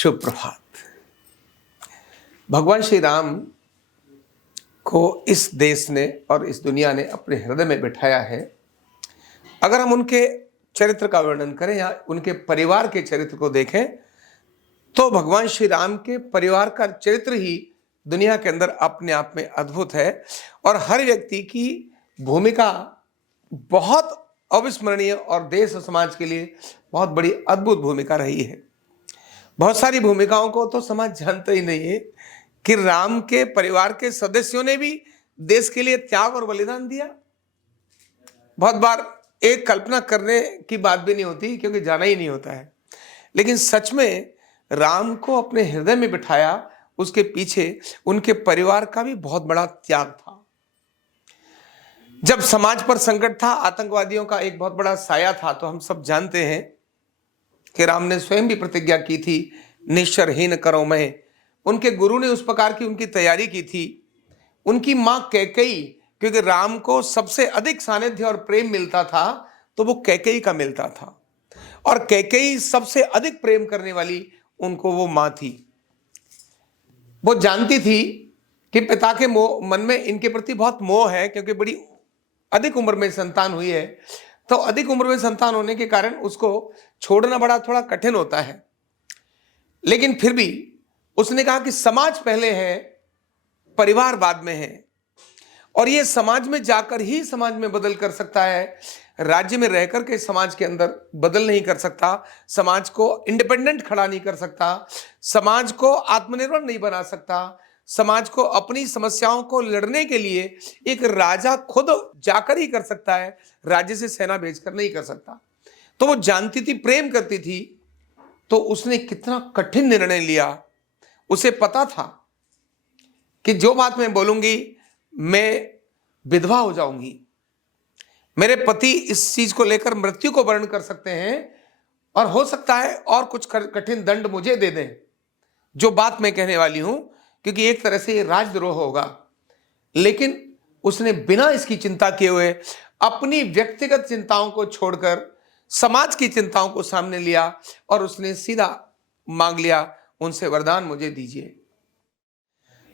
शुभ प्रभात। भगवान श्री राम को इस देश ने और इस दुनिया ने अपने हृदय में बिठाया है। अगर हम उनके चरित्र का वर्णन करें या उनके परिवार के चरित्र को देखें तो भगवान श्री राम के परिवार का चरित्र ही दुनिया के अंदर अपने आप में अद्भुत है और हर व्यक्ति की भूमिका बहुत अविस्मरणीय और देश और समाज के लिए बहुत बड़ी अद्भुत भूमिका रही है। बहुत सारी भूमिकाओं को तो समाज जानता ही नहीं है कि राम के परिवार के सदस्यों ने भी देश के लिए त्याग और बलिदान दिया। बहुत बार एक कल्पना करने की बात भी नहीं होती क्योंकि जाना ही नहीं होता है, लेकिन सच में राम को अपने हृदय में बिठाया, उसके पीछे उनके परिवार का भी बहुत बड़ा त्याग था। जब समाज पर संकट था, आतंकवादियों का एक बहुत बड़ा साया था, तो हम सब जानते हैं कि राम ने स्वयं भी प्रतिज्ञा की थी, निश्चरहीन करो मैं। उनके गुरु ने उस प्रकार की उनकी तैयारी की थी। उनकी मां कैकेयी, क्योंकि राम को सबसे अधिक सानिध्य और प्रेम मिलता था तो वो कैकेयी का मिलता था, और कैकेयी सबसे अधिक प्रेम करने वाली उनको वो मां थी। वो जानती थी कि पिता के मन में इनके प्रति बहुत मोह है, क्योंकि बड़ी अधिक उम्र में संतान हुई है, तो अधिक उम्र में संतान होने के कारण उसको छोड़ना बड़ा थोड़ा कठिन होता है। लेकिन फिर भी उसने कहा कि समाज पहले है, परिवार बाद में है, और ये समाज में जाकर ही समाज में बदल कर सकता है। राज्य में रहकर के समाज के अंदर बदल नहीं कर सकता, समाज को इंडिपेंडेंट खड़ा नहीं कर सकता, समाज को आत्मनिर्भर नहीं बना सकता, समाज को अपनी समस्याओं को लड़ने के लिए एक राजा खुद जाकर ही कर सकता है, राज्य से सेना भेजकर नहीं कर सकता। तो वो जानती थी, प्रेम करती थी, तो उसने कितना कठिन निर्णय लिया। उसे पता था कि जो बात मैं बोलूंगी मैं विधवा हो जाऊंगी, मेरे पति इस चीज को लेकर मृत्यु को वर्ण कर सकते हैं, और हो सकता है और कुछ कठिन दंड मुझे दे दें जो बात मैं कहने वाली हूं, क्योंकि एक तरह से ये राजद्रोह होगा। लेकिन उसने बिना इसकी चिंता किए हुए अपनी व्यक्तिगत चिंताओं को छोड़कर समाज की चिंताओं को सामने लिया और उसने सीधा मांग लिया उनसे, वरदान मुझे दीजिए।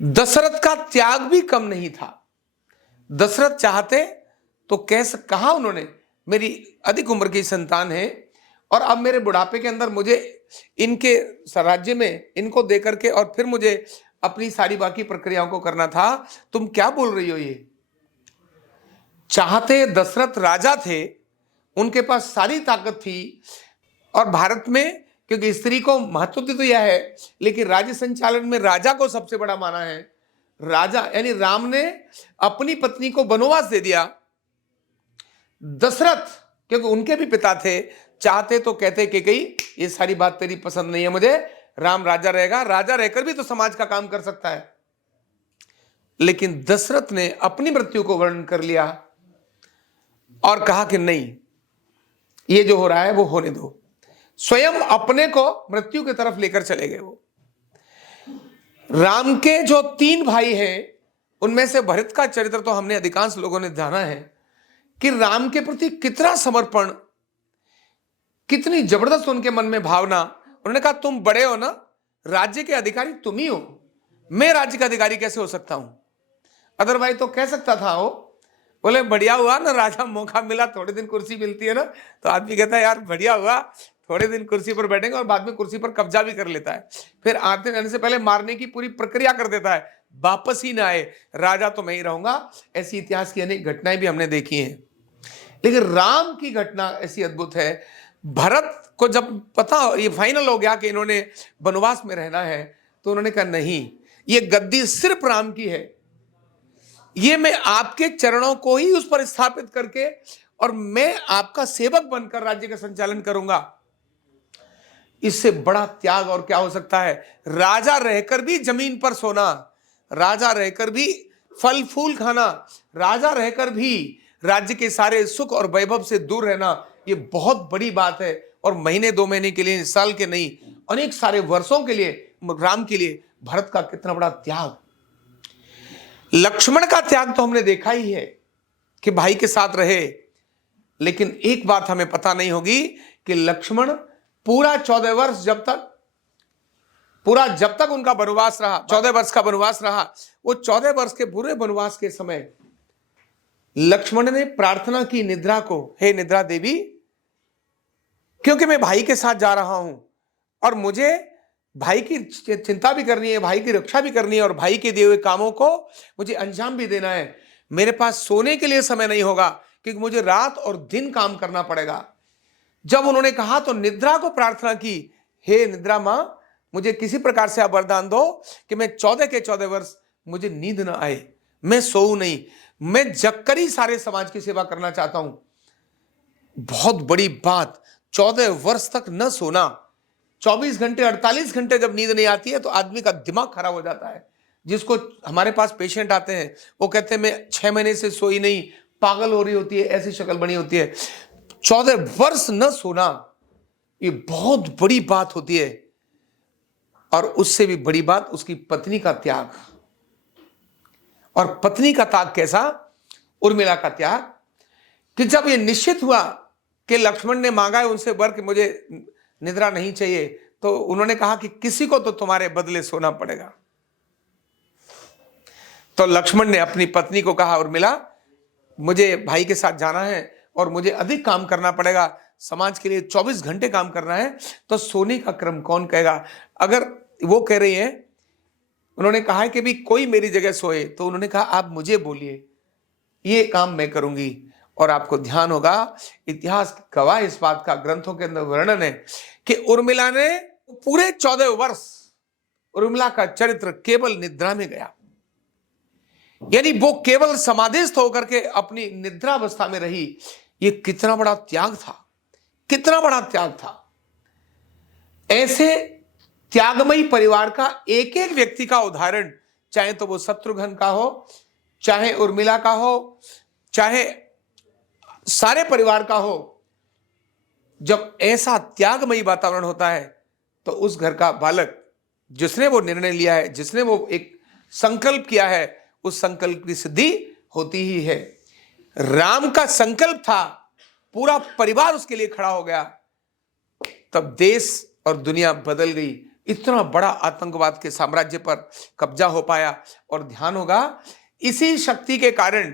दशरथ का त्याग भी कम नहीं था। दशरथ चाहते तो कहा उन्होंने, मेरी अधिक उम्र की संतान है और अब मेरे बुढ़ापे के अंदर मुझे इनके राज्य में इनको देकर के और फिर मुझे अपनी सारी बाकी प्रक्रियाओं को करना था, तुम क्या बोल रही हो। ये चाहते, दशरथ राजा थे, उनके पास सारी ताकत थी, और भारत में क्योंकि स्त्री को महत्व तो दिया है, लेकिन राज्य संचालन में राजा को सबसे बड़ा माना है। राजा यानी राम ने अपनी पत्नी को वनवास दे दिया। दशरथ क्योंकि उनके भी पिता थे, चाहते तो कहते कि कई ये सारी बात तेरी पसंद नहीं है मुझे, राम राजा रहेगा, राजा रहकर भी तो समाज का काम कर सकता है। लेकिन दशरथ ने अपनी मृत्यु को वर्णन कर लिया और कहा कि नहीं, ये जो हो रहा है वो होने दो। स्वयं अपने को मृत्यु की तरफ लेकर चले गए वो। राम के जो 3 भाई हैं, उनमें से भरत का चरित्र तो हमने अधिकांश लोगों ने जाना है कि राम के प्रति कितना समर्पण, कितनी जबरदस्त उनके मन में भावना। उन्होंने कहा तुम बड़े हो ना, राज्य के अधिकारी तुम ही हो, मैं राज्य का अधिकारी कैसे हो सकता हूं। अदरवाइज तो कह सकता था वो, बोले बढ़िया हुआ ना, राजा मौका मिला, थोड़े दिन कुर्सी मिलती है ना, तो आदमी कहता है यार बढ़िया हुआ, थोड़े दिन कुर्सी पर बैठेंगे, और बाद में कुर्सी पर कब्जा भी कर लेता है, फिर आने से पहले मारने की पूरी प्रक्रिया कर देता है, वापस ही ना आए, राजा तो मैं ही रहूंगा। ऐसी इतिहास की अनेक घटनाएं भी हमने देखी हैं, लेकिन राम की घटना ऐसी अद्भुत है। भरत को जब पता ये फाइनल हो गया कि इन्होंने वनवास में रहना है, तो उन्होंने कहा नहीं, ये गद्दी सिर्फ राम की है, ये मैं आपके चरणों को ही उस पर स्थापित करके और मैं आपका सेवक बनकर राज्य का संचालन करूंगा। इससे बड़ा त्याग और क्या हो सकता है। राजा रहकर भी जमीन पर सोना, राजा रहकर भी फल फूल खाना, राजा रहकर भी राज्य के सारे सुख और वैभव से दूर रहना, ये बहुत बड़ी बात है। और महीने 2 महीने के लिए, साल के नहीं, अनेक सारे वर्षों के लिए राम के लिए भरत का कितना बड़ा त्याग। लक्ष्मण का त्याग तो हमने देखा ही है कि भाई के साथ रहे, लेकिन एक बात हमें पता नहीं होगी कि लक्ष्मण पूरा 14 वर्ष जब तक पूरा जब तक उनका वनवास रहा, 14 वर्ष का वनवास रहा, वो 14 वर्ष के पूरे वनवास के समय लक्ष्मण ने प्रार्थना की निद्रा को, हे निद्रा देवी, क्योंकि मैं भाई के साथ जा रहा हूं और मुझे भाई की चिंता भी करनी है, भाई की रक्षा भी करनी है और भाई के दिए हुए कामों को मुझे अंजाम भी देना है। मेरे पास सोने के लिए समय नहीं होगा क्योंकि मुझे रात और दिन काम करना पड़ेगा। जब उन्होंने कहा तो निद्रा को प्रार्थना की, हे निद्रा मां, मुझे किसी प्रकार से आप वरदान दो कि मैं 14 के 14 वर्ष मुझे नींद ना आए, मैं सोऊं नहीं, मैं जगकर ही सारे समाज की सेवा करना चाहता हूं। बहुत बड़ी बात, 14 वर्ष तक न सोना। 24 घंटे 48 घंटे जब नींद नहीं आती है तो आदमी का दिमाग खराब हो जाता है। जिसको हमारे पास पेशेंट आते हैं वो कहते हैं मैं 6 महीने से सोई नहीं, पागल हो रही होती है, ऐसी शक्ल बनी होती है। 14 वर्ष न सोना ये बहुत बड़ी बात होती है। और उससे भी बड़ी बात उसकी पत्नी का त्याग। और पत्नी का त्याग कैसा? उर्मिला का त्याग, कि जब ये निश्चित हुआ कि लक्ष्मण ने मांगा है उनसे वर कि मुझे निद्रा नहीं चाहिए, तो उन्होंने कहा कि किसी को तो तुम्हारे बदले सोना पड़ेगा। तो लक्ष्मण ने अपनी पत्नी को कहा, उर्मिला, मुझे भाई के साथ जाना है और मुझे अधिक काम करना पड़ेगा, समाज के लिए 24 घंटे काम करना है, तो सोने का क्रम कौन कहेगा? अगर वो कह रही है, उन्होंने कहा है कि भी कोई मेरी जगह सोए, तो उन्होंने कहा आप मुझे बोलिए, ये काम मैं करूंगी। और आपको ध्यान होगा, इतिहास गवाह इस बात का, ग्रंथों के अंदर वर्णन है कि उर्मिला ने पूरे 14 वर्ष उर्मिला का चरित्र केवल निद्रा में गया। यानी वो केवल समाधिस्थ होकर के अपनी निद्रा अवस्था में रही। ये कितना बड़ा त्याग था, कितना बड़ा त्याग था। ऐसे त्यागमयी परिवार का एक एक व्यक्ति का उदाहरण, चाहे तो वो शत्रुघ्न का हो, चाहे उर्मिला का हो, चाहे सारे परिवार का हो, जब ऐसा त्यागमयी वातावरण होता है तो उस घर का बालक, जिसने वो निर्णय लिया है, जिसने वो एक संकल्प किया है, उस संकल्प की सिद्धि होती ही है। राम का संकल्प था, पूरा परिवार उसके लिए खड़ा हो गया, तब देश और दुनिया बदल गई। इतना बड़ा आतंकवाद के साम्राज्य पर कब्जा हो पाया। और ध्यान होगा, इसी शक्ति के कारण,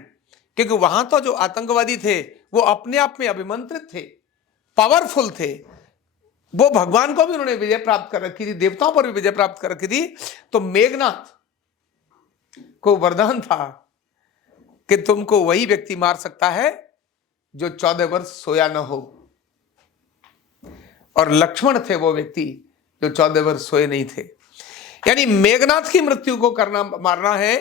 क्योंकि वहां तो जो आतंकवादी थे वो अपने आप में अभिमंत्रित थे, पावरफुल थे, वो भगवान को भी उन्होंने विजय प्राप्त कर रखी थी, देवताओं पर भी विजय प्राप्त कर रखी थी। तो मेघनाथ को वरदान था कि तुमको वही व्यक्ति मार सकता है जो 14 वर्ष सोया न हो। और लक्ष्मण थे वो व्यक्ति जो 14 वर्ष सोए नहीं थे। यानी मेघनाथ की मृत्यु को मारना है,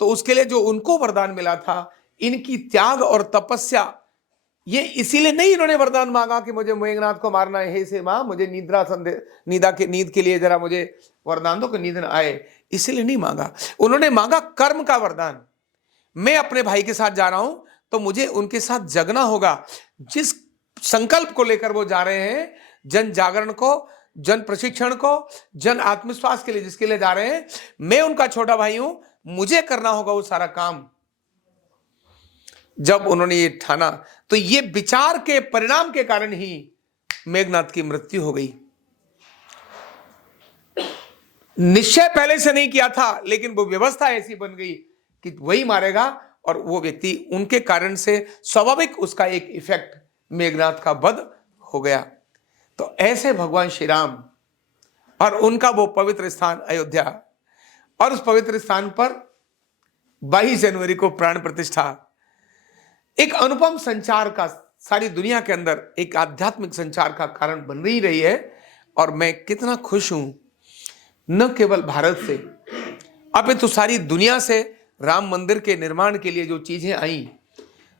तो उसके लिए जो उनको वरदान मिला था, इनकी त्याग और तपस्या, ये इसीलिए नहीं इन्होंने वरदान मांगा कि मुझे मेघनाथ को मारना है, हे से मां मुझे नींद के लिए जरा मुझे वरदान दो कि नींद न आए, इसीलिए नहीं मांगा। उन्होंने मांगा कर्म का वरदान। मैं अपने भाई के साथ जा रहा हूं तो मुझे उनके साथ जगना होगा। जिस संकल्प को लेकर वो जा रहे हैं, जन जागरण को, जन प्रशिक्षण को, जन आत्मविश्वास के लिए जिसके लिए जा रहे हैं, मैं उनका छोटा भाई हूं, मुझे करना होगा वो सारा काम। जब उन्होंने ये ठाना तो ये विचार के परिणाम के कारण ही मेघनाथ की मृत्यु हो गई। निश्चय पहले से नहीं किया था, लेकिन वो व्यवस्था ऐसी बन गई कि वही मारेगा, और वो व्यक्ति उनके कारण से स्वाभाविक उसका एक इफेक्ट मेघनाथ का वध हो गया। तो ऐसे भगवान श्री राम और उनका वो पवित्र स्थान अयोध्या, और उस पवित्र स्थान पर 22 जनवरी को प्राण प्रतिष्ठा, एक अनुपम संचार का, सारी दुनिया के अंदर एक आध्यात्मिक संचार का कारण बन रही है। और मैं कितना खुश हूं, न केवल भारत से अपितु सारी दुनिया से राम मंदिर के निर्माण के लिए जो चीजें आई,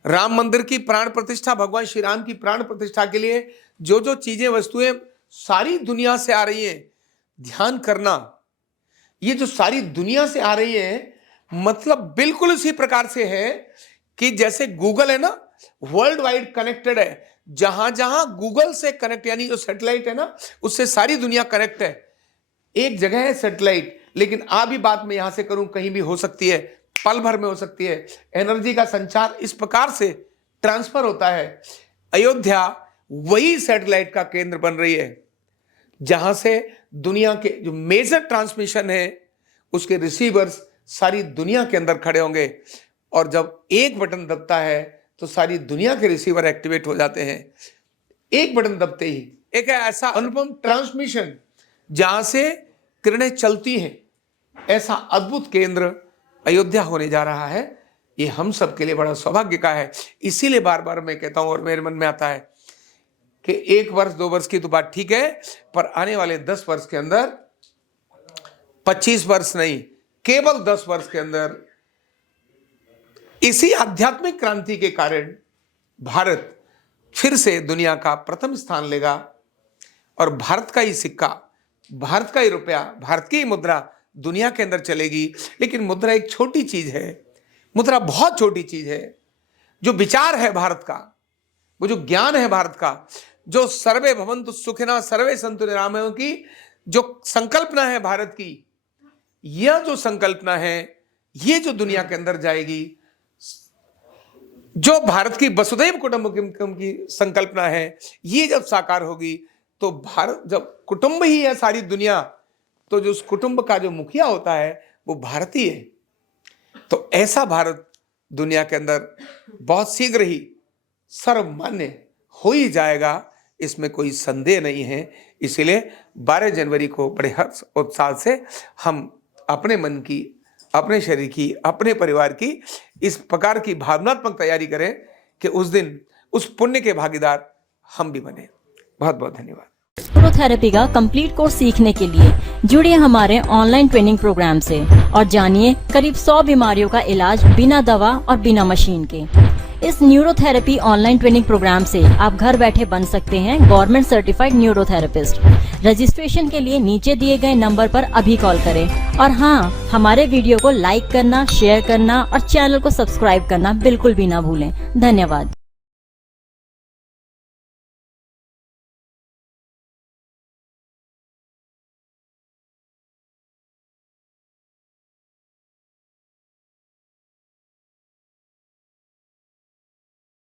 राम मंदिर की प्राण प्रतिष्ठा, भगवान श्री राम की प्राण प्रतिष्ठा के लिए जो जो चीजें, वस्तुएं सारी दुनिया से आ रही है। ध्यान करना, ये जो सारी दुनिया से आ रही है, मतलब बिल्कुल उसी प्रकार से है कि जैसे गूगल है ना, वर्ल्ड वाइड कनेक्टेड है। जहां जहां गूगल से कनेक्ट, यानी जो सैटेलाइट है ना, उससे सारी दुनिया कनेक्ट है। एक जगह है सैटेलाइट, लेकिन भी बात मैं यहां से करूं कहीं भी हो सकती है, पल भर में हो सकती है। एनर्जी का संचार इस प्रकार से ट्रांसफर होता है। अयोध्या वही सैटेलाइट का केंद्र बन रही है। जहां से दुनिया के जो मेजर ट्रांसमिशन है उसके रिसीवर्स सारी दुनिया के अंदर खड़े होंगे, और जब एक बटन दबता है तो सारी दुनिया के रिसीवर एक्टिवेट हो जाते हैं। एक बटन दबते ही एक ऐसा अनुपम ट्रांसमिशन जहां से किरणें चलती हैं, ऐसा अद्भुत केंद्र अयोध्या होने जा रहा है। ये हम सब के लिए बड़ा सौभाग्य का है। इसीलिए बार बार मैं कहता हूं और मेरे मन में आता है कि 1 वर्ष 2 वर्ष की तो बात ठीक है, पर आने वाले 10 वर्ष के अंदर, 25 वर्ष नहीं, केवल 10 वर्ष के अंदर इसी आध्यात्मिक क्रांति के कारण भारत फिर से दुनिया का प्रथम स्थान लेगा, और भारत का ही सिक्का, भारत का ही रुपया, भारत की ही मुद्रा दुनिया के अंदर चलेगी। लेकिन मुद्रा एक छोटी चीज है, मुद्रा बहुत छोटी चीज है। जो विचार है भारत का, वो जो ज्ञान है भारत का, जो सर्वे भवन्तु सुखिनः सर्वे सन्तु निरामया की जो संकल्पना है भारत की, यह जो संकल्पना है, ये जो दुनिया के अंदर जाएगी, जो भारत की वसुधैव कुटुंबकम की संकल्पना है, ये जब साकार होगी तो भारत, जब कुटुंब ही है सारी दुनिया, तो जो उस कुटुंब का जो मुखिया होता है वो भारत ही है। तो ऐसा भारत दुनिया के अंदर बहुत शीघ्र ही सर्वमान्य हो ही जाएगा, इसमें कोई संदेह नहीं है। इसीलिए 12 जनवरी को बड़े हर्ष उत्साह से हम अपने मन की, अपने शरीर की, अपने परिवार की इस प्रकार की भावनात्मक तैयारी करें कि उस दिन उस पुण्य के भागीदार हम भी बने। बहुत बहुत धन्यवाद। न्यूरोथेरेपी का कंप्लीट कोर्स सीखने के लिए जुड़िए हमारे ऑनलाइन ट्रेनिंग प्रोग्राम से और जानिए करीब 100 बीमारियों का इलाज बिना दवा और बिना मशीन के। इस न्यूरोथेरेपी ऑनलाइन ट्रेनिंग प्रोग्राम से आप घर बैठे बन सकते हैं गवर्नमेंट सर्टिफाइड न्यूरोथेरेपिस्ट। रजिस्ट्रेशन के लिए नीचे दिए गए नंबर पर अभी कॉल करें, और हाँ, हमारे वीडियो को लाइक करना, शेयर करना और चैनल को सब्सक्राइब करना बिल्कुल भी ना भूलें। धन्यवाद।